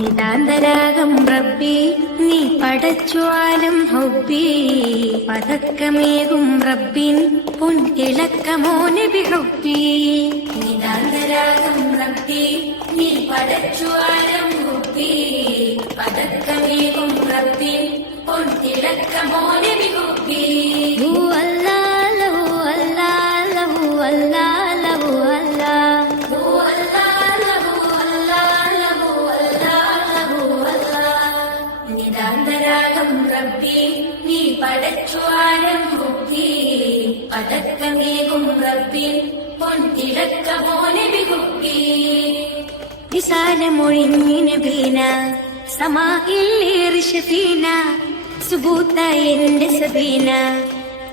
നിതാന്തരാഗം റബ്ബി നീ പടച്ചുവാലും ഹുബ്ബി പതക്കമേകും റബ്ബിൻ പൊൻതിളക്കമോ നബി ഹുബ്ബി നിതാന്തരാഗം റബ്ബി നീ പടച്ചുവാലും ഹുബ്ബി പതക്കമേകും റബ്ബിൻ പൊൻതിളക്കമോ നബി ഹുബ്ബി പടച്ചുവാരം ഹുബ്ബി പതക്കമേകും റബ്ബിൻ പൊൻതിളക്കമോ നബി ഹുബ്ബി വിശാലമൊഴിഞ്ഞ നബീന സമാഇൽ ഷഫീന സുബൂത്ത എന്റെ സബീന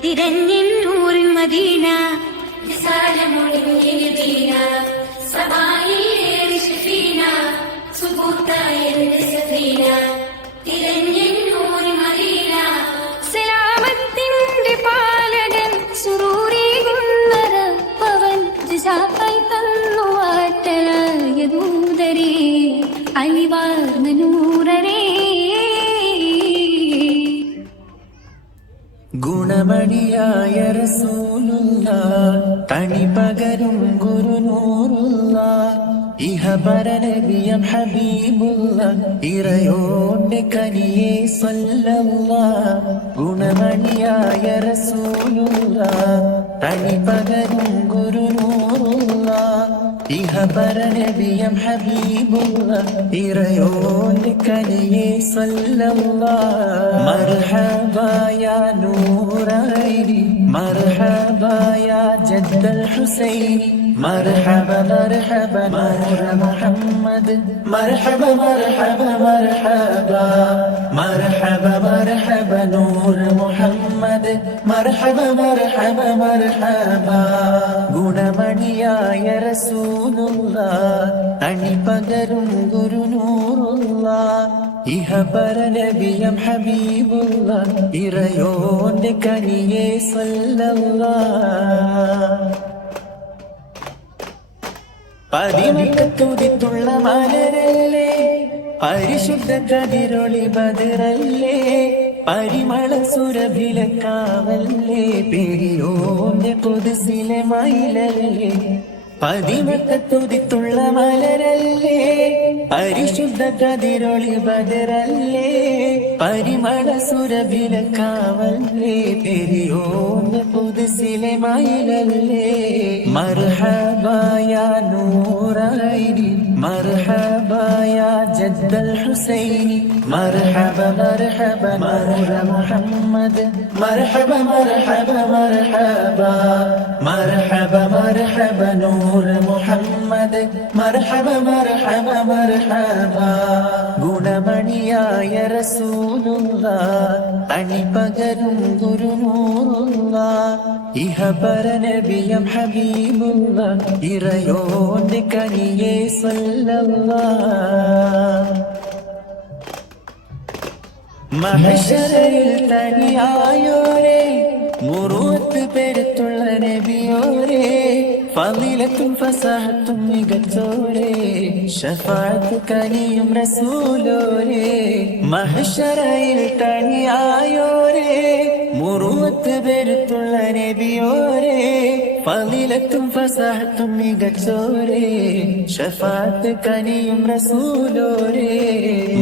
തിരഞ്ഞൂറിൻ മദീന വിശാലമൊഴിഞ്ഞ നബീന സമാഇൽ ഷഫീന സുബൂത്ത എന്റെ സബീന തിരഞ്ഞൂറിൻ മദീന സലാമത്തിന്റെ പാലകൻ സുറൂരിയുന്നരപ്പവൻ ജിസായി തന്നു വാറ്റലായ ദൂതരേ അലിവാർന്ന നൂറരേ ഗുണമണിയായ റസൂലുള്ള തണിപകരും ഗുരുനൂറുള്ള ഇഹപര നബിയം ഹബീബുള്ള ഇറയോന്റെ കനിയെ സല്ലല്ലാഹ് ഗുണമണിയായ റസൂലുള്ള തണിപകരും ഗുരുനൂറുള്ള ഇഹപര നബിയം ഹബീബുള്ള ഇറയോന്റെ കനിയെ സല്ലല്ലാഹ് മർഹബാ യാ നൂറ ഐനി മർഹബാ യാ ജദ്ദൽ ഹുസൈനി مرحبا مرحبا نور محمد مرحبا مرحبا مرحبا مرحبا مرحبا نور محمد مرحبا مرحبا مرحبا ഗുണമണിയായ റസൂലുള്ള തണിപകരും ഗുരുനൂറുള്ള ഇഹപര നബിയം ഹബീബുള്ള ഇറയോന്റെ കനിയെ സല്ലല്ലാഹ് പതിമക്കത്തുതിത്തുള്ള മലരല്ലേ പരിശുദ്ധ കതിരൊളി ബദറല്ലേ പരിമള സുരഭിലക്കാവല്ലേ പെരിയോന്റെ പുതുസിലെ മയിലല്ലേ പതിമക്കത്തുതിത്തുള്ള മലരല്ലേ പരിശുദ്ധ കതിരൊളി ബദറല്ലേ പരിമള സുരഭിലക്കാവല്ലേ പെരിയോന്റെ പുതുസിലെ മയിലല്ലേ മർഹബാ യാ നൂറ ഐനി മർഹബാ യാ ജദ്ദൽ ഹുസൈനി മർഹബ മർഹബ നൂറ മുഹമ്മദ് മർഹബ മർഹബ മർഹബ മർഹബ മർഹബ നൂർ മുഹമ്മദ് മർഹബ മർഹബ മർഹബ ഗുണമണിയായ റസൂലുള്ള തണിപകരും ഗുരുനൂറുള്ള ഇഹപര നബിയം ഹബീബുള്ള ഇറയോന്റെ കനിയെ സല്ലല്ലാഹ് മഹശറിൽ തനിയായോരേ മുറൂത്ത് പെരുത്തുള്ള നബിയോരേ ഫളിലത്തും ഫസഹത്തും മികച്ചോരേ ശഫാഅത്ത് കനിയും റസൂലോരേ മഹശറയിൽ തനിയായോരേ മുറൂത്ത് പെരുത്തുള്ള നബിയോരേ ഫളിലത്തും ഫസഹത്തും മികച്ചോരേ ശഫാഅത്ത് കനിയും റസൂലോരേ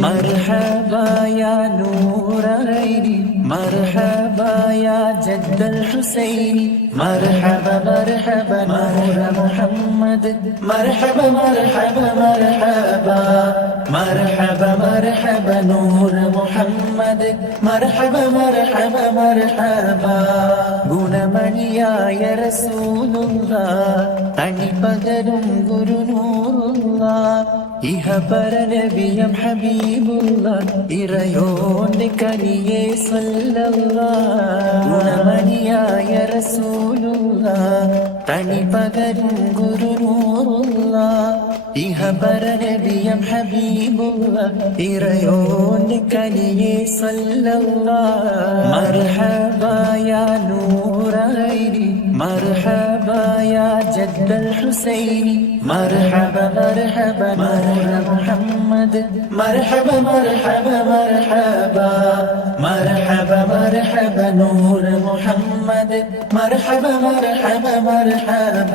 മർഹബാ യാ നൂറ ഐനി മർഹബാ യാ ജദ്ദൽ ഹുസൈനി മർഹബ മർഹബ നൂറ മുഹമ്മദ് മർഹബ മർഹബ മർഹബ മർഹബ മർഹബ നൂർ മുഹമ്മദ് മർഹബ മർഹബ മർഹബ ഗുണമണിയായ റസൂലുള്ള തണിപകരും ഗുരുനൂറുള്ള ഇഹപര നബിയം ഹബീബുള്ള ഇറയോന്റെ കനിയെ സല്ലല്ലാഹ് ഗുണമണിയായ റസൂലുള്ള തണിപകരും ഗുരുനൂറുള്ള ഇഹ പരനബിയം ഹബീബുള്ള ഇറയോന്റെ കനിയെ സല്ലല്ലാഹ് മർഹബ യാ നൂറൈനി മർഹബ യാ ജദ്ദൽ ഹുസൈനി മർഹബ മർഹബ നൂറ മുഹമ്മദ് മർഹബ മർഹബ മർഹബ മർഹബ മർഹബ നൂറ മുഹമ്മദ് മർഹബ മർഹബ മർഹബ